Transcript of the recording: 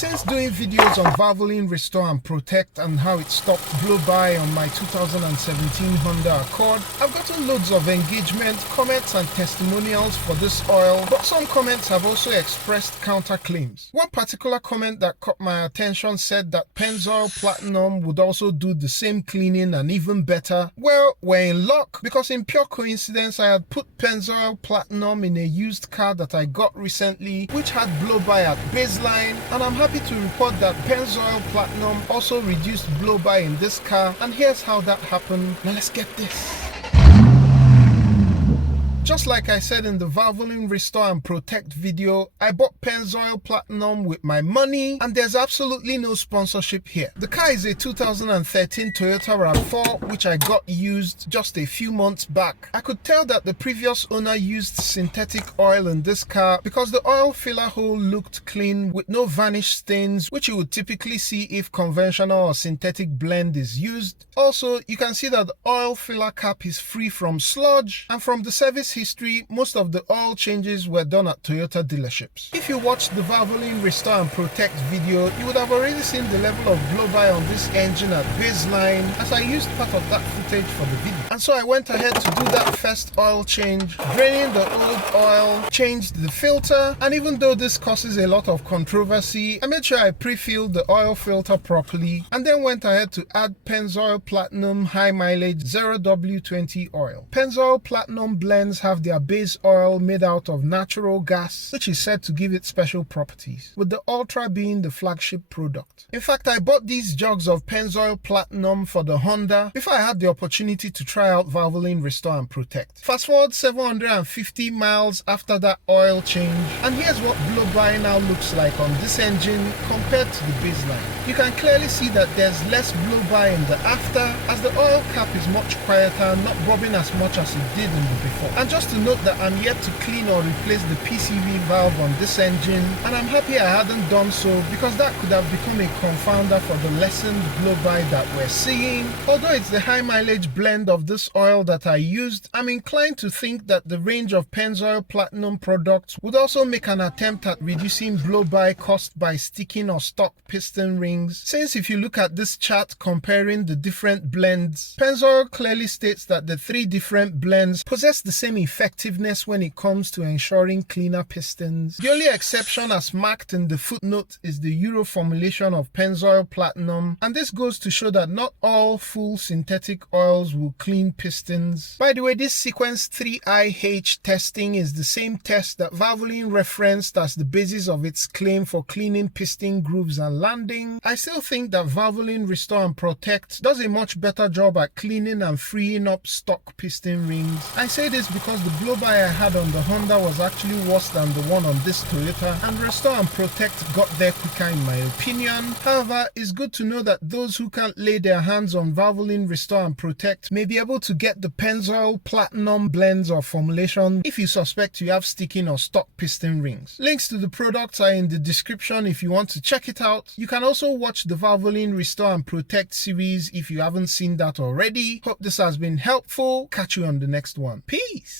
Since doing videos on Valvoline Restore and Protect and how it stopped blow-by on my 2017 Honda Accord, I've gotten loads of engagement, comments and testimonials for this oil, but some comments have also expressed counterclaims. One particular comment that caught my attention said that Pennzoil Platinum would also do the same cleaning and even better. Well, we're in luck, because in pure coincidence I had put Pennzoil Platinum in a used car that I got recently which had blow-by at baseline, and I'm happy to report that Pennzoil Platinum also reduced blow-by in this car, and here's how that happened. Now let's get this. Just like I said in the Valvoline Restore and Protect video, I bought Pennzoil Platinum with my money, and there's absolutely no sponsorship here. The car is a 2013 Toyota RAV4 which I got used just a few months back. I could tell that the previous owner used synthetic oil in this car because the oil filler hole looked clean with no varnish stains, which you would typically see if conventional or synthetic blend is used. Also, you can see that the oil filler cap is free from sludge, and from the service history, most of the oil changes were done at Toyota dealerships. If you watched the Valvoline Restore and Protect video, you would have already seen the level of blow-by on this engine at baseline, as I used part of that footage for the video. And so I went ahead to do that first oil change, draining the old oil, changed the filter, and even though this causes a lot of controversy, I made sure I pre-filled the oil filter properly, and then went ahead to add Pennzoil Platinum high mileage 0W20 oil. Pennzoil Platinum blends have their base oil made out of natural gas, which is said to give it special properties, with the Ultra being the flagship product. In fact, I bought these jugs of Pennzoil Platinum for the Honda before I had the opportunity to try out Valvoline Restore and Protect. Fast forward 750 miles after that oil change, and here's what blow-by now looks like on this engine compared to the baseline. You can clearly see that there's less blow-by in the after, as the oil cap is much quieter, not bobbing as much as it did in the before. And just to note that I'm yet to clean or replace the PCV valve on this engine, and I'm happy I hadn't done so, because that could have become a confounder for the lessened blow-by that we're seeing. Although it's the high mileage blend of this oil that I used, I'm inclined to think that the range of Pennzoil Platinum products would also make an attempt at reducing blow-by caused by sticking or stock piston rings, since if you look at this chart comparing the different blends, Pennzoil clearly states that the three different blends possess the same effectiveness when it comes to ensuring cleaner pistons. The only exception, as marked in the footnote, is the Euro formulation of Pennzoil Platinum, and this goes to show that not all full synthetic oils will clean pistons. By the way, this sequence 3IH testing is the same test that Valvoline referenced as the basis of its claim for cleaning piston grooves and landing. I still think that Valvoline Restore and Protect does a much better job at cleaning and freeing up stock piston rings. I say this because the blow-by I had on the Honda was actually worse than the one on this Toyota, and Restore and Protect got there quicker in my opinion. However, it's good to know that those who can't lay their hands on Valvoline Restore and Protect may be able to get the Pennzoil Platinum blends or formulation if you suspect you have sticking or stock piston rings. Links to the products are in the description if you want to check it out. You can also watch the Valvoline Restore and Protect series if you haven't seen that already. Hope this has been helpful. Catch you on the next one. Peace!